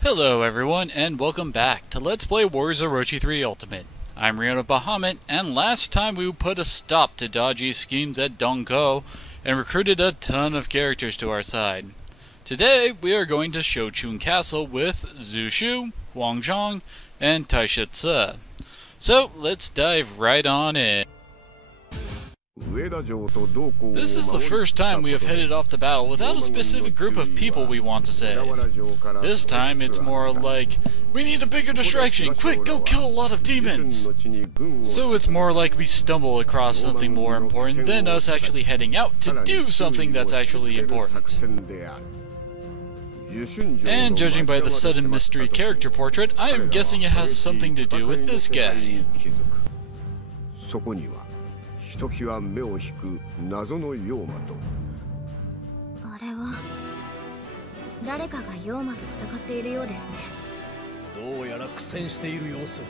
Hello everyone, and welcome back to Let's Play Warriors Orochi 3 Ultimate. I'm Rion of Bahamut, and last time we put a stop to dodgy schemes at Dongko and recruited a ton of characters to our side. Today we are going to Shouchun Castle with Zhu, Huang, and Taishi. So let's dive right on in. This is the first time we have headed off to battle without a specific group of people we want to save. This time it's more like, we need a bigger distraction, quick, go kill a lot of demons! So it's more like we stumble across something more important than us actually heading out to do something that's actually important. And judging by the sudden mystery character portrait, I am guessing it has something to do with this guy. ひときわ目を引く謎の妖魔とあれは誰かが妖魔と戦っているようですね。どうやら苦戦している様子。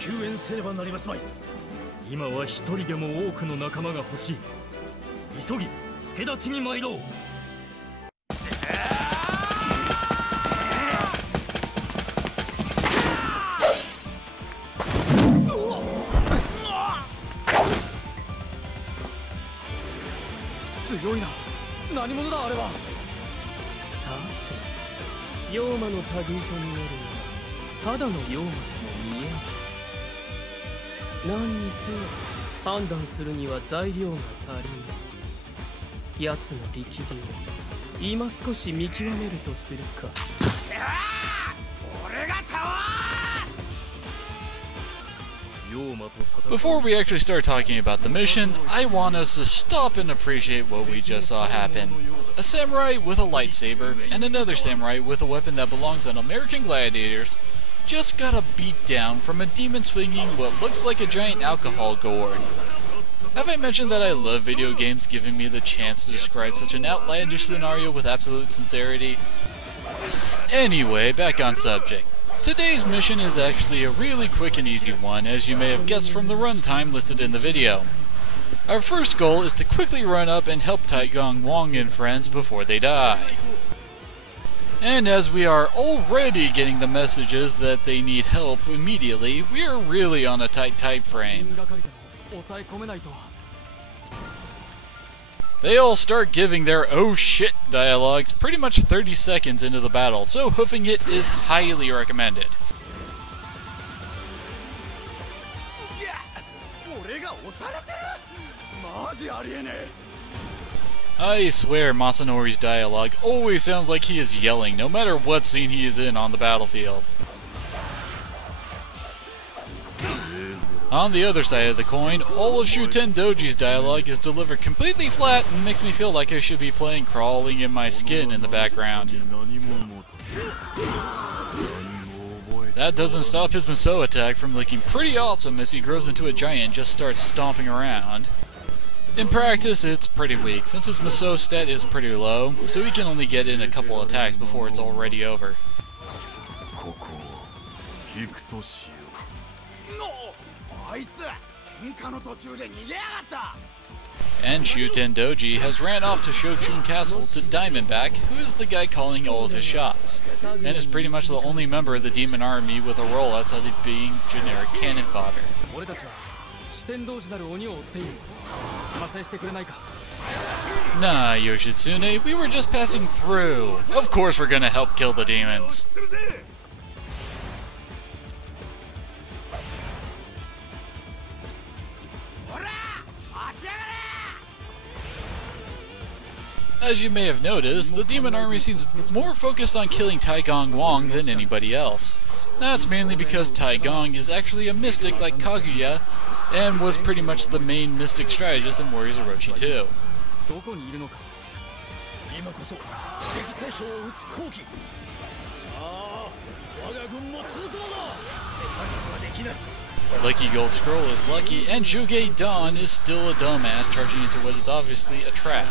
救援せねばなりますまい。今は一人でも多くの仲間が欲しい。急ぎ助立ちに参ろう。強いな。何者だあれは。さて、妖魔の類と見えるが、ただの妖魔とも見えない。何にせよ、判断するには材料が足りない。奴の力量、今少し見極めるとするか。俺が倒す。 Before we actually start talking about the mission, I want us to stop and appreciate what we just saw happen. A samurai with a lightsaber and another samurai with a weapon that belongs on American gladiators just got a beat down from a demon swinging what looks like a giant alcohol gourd. Have I mentioned that I love video games giving me the chance to describe such an outlandish scenario with absolute sincerity? Anyway, back on subject. Today's mission is actually a really quick and easy one, as you may have guessed from the runtime listed in the video. Our first goal is to quickly run up and help Taigong Huang and friends before they die. And as we are already getting the messages that they need help immediately, we are really on a tight time frame. They all start giving their oh shit dialogues pretty much 30 seconds into the battle, so hoofing it is highly recommended. I swear Masanori's dialogue always sounds like he is yelling, no matter what scene he is in on the battlefield. On the other side of the coin, all of Shouchun Doji's dialogue is delivered completely flat and makes me feel like I should be playing Crawling in My Skin in the background. That doesn't stop his Musou attack from looking pretty awesome as he grows into a giant and just starts stomping around. In practice, it's pretty weak, since his Musou stat is pretty low, so he can only get in a couple attacks before it's already over. And Shouchun Doji has ran off to Shouchun Castle to Diamondback, who is the guy calling all of his shots, and is pretty much the only member of the demon army with a role outside of being generic cannon fodder. Nah, Yoshitsune, we were just passing through. Of course we're gonna help kill the demons. As you may have noticed, the demon army seems more focused on killing Taigong Huang than anybody else. That's mainly because Taigong is actually a mystic like Kaguya, and was pretty much the main mystic strategist in Warriors Orochi 2. Lucky Gold Scroll is lucky, and Juge Dawn is still a dumbass charging into what is obviously a trap.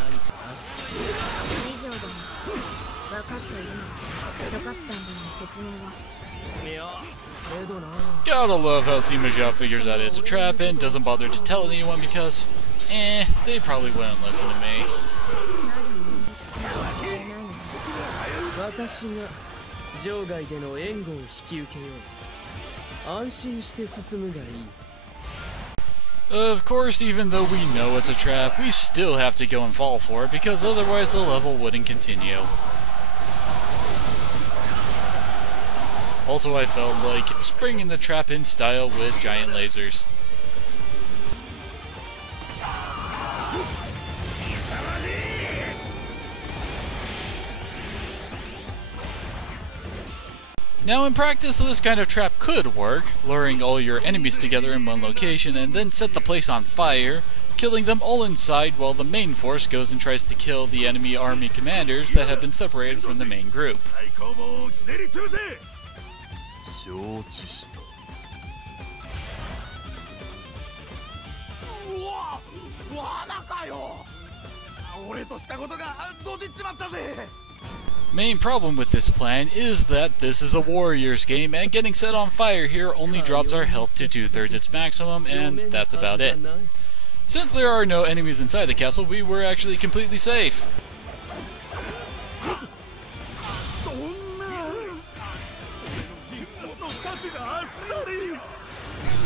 Gotta love how Sima Zhao figures out it's a trap and doesn't bother to tell anyone because, they probably wouldn't listen to me. 場外での援護を引き受けよう。安心して進むがいい。Of course, even though we know it's a trap, we still have to go and fall for it because otherwise the level wouldn't continue. Also, I felt like springing the trap in style with giant lasers. Now in practice, this kind of trap could work, luring all your enemies together in one location and then set the place on fire, killing them all inside while the main force goes and tries to kill the enemy army commanders that have been separated from the main group. Main problem with this plan is that this is a warriors game and getting set on fire here only drops our health to 2/3 its maximum, and that's about it. Since there are no enemies inside the castle, we were actually completely safe.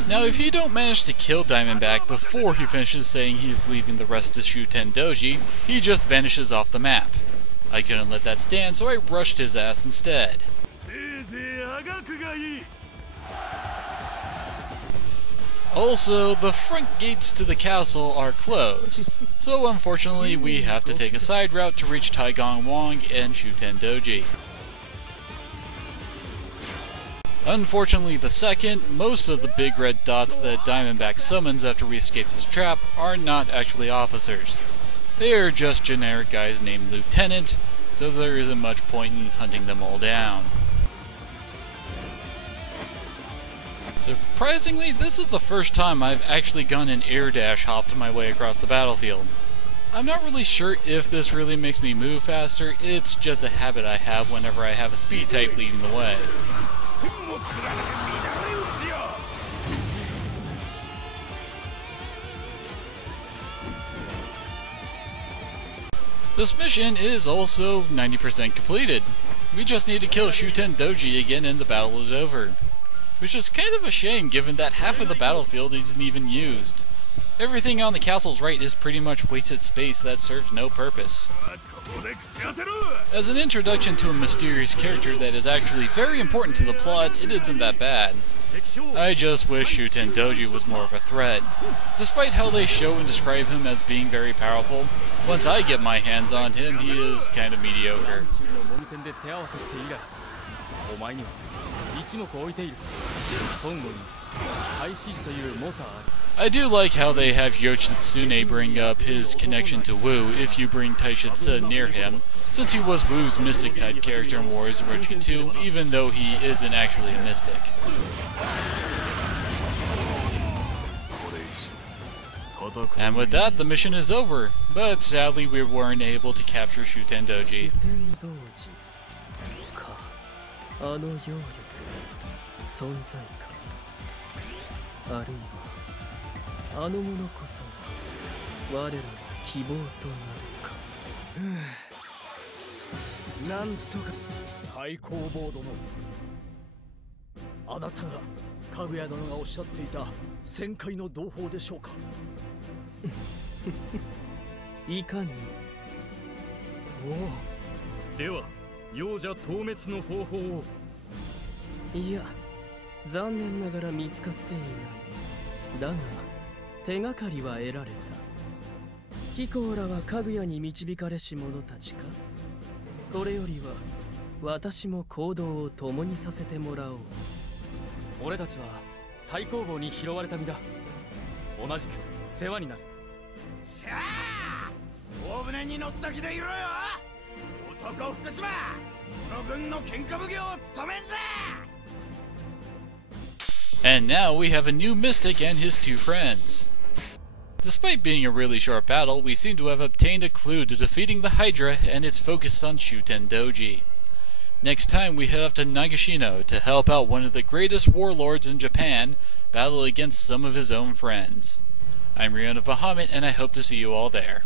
Now if you don't manage to kill Diamondback before he finishes saying he is leaving the rest of Shouchun Doji, he just vanishes off the map. I couldn't let that stand, so I rushed his ass instead. Also, the front gates to the castle are closed, so unfortunately we have to take a side route to reach Huang and Shouchun Doji. Unfortunately, the second, most of the big red dots that Diamondback summons after we escaped his trap are not actually officers. They are just generic guys named Lieutenant, so there isn't much point in hunting them all down. Surprisingly, this is the first time I've actually gone an air dash hopped my way across the battlefield. I'm not really sure if this really makes me move faster, it's just a habit I have whenever I have a speed type leading the way. This mission is also 90% completed. We just need to kill Shouchun Doji again and the battle is over. Which is kind of a shame given that half of the battlefield isn't even used. Everything on the castle's right is pretty much wasted space that serves no purpose. As an introduction to a mysterious character that is actually very important to the plot, it isn't that bad. I just wish Shouchun Doji was more of a threat. Despite how they show and describe him as being very powerful, once I get my hands on him, he is kind of mediocre. I do like how they have Yoshitsune bring up his connection to Wu if you bring Taishi near him, since he was Wu's mystic type character in Warriors Orochi 2, even though he isn't actually a mystic. And with that, the mission is over, but sadly we weren't able to capture Shouchun Doji. And now we have a new mystic and his two friends. Despite being a really short battle, we seem to have obtained a clue to defeating the Hydra, and it's focused on Shouchun Doji. Next time we head off to Nagashino to help out one of the greatest warlords in Japan battle against some of his own friends. I'm Rion of Bahamut, and I hope to see you all there.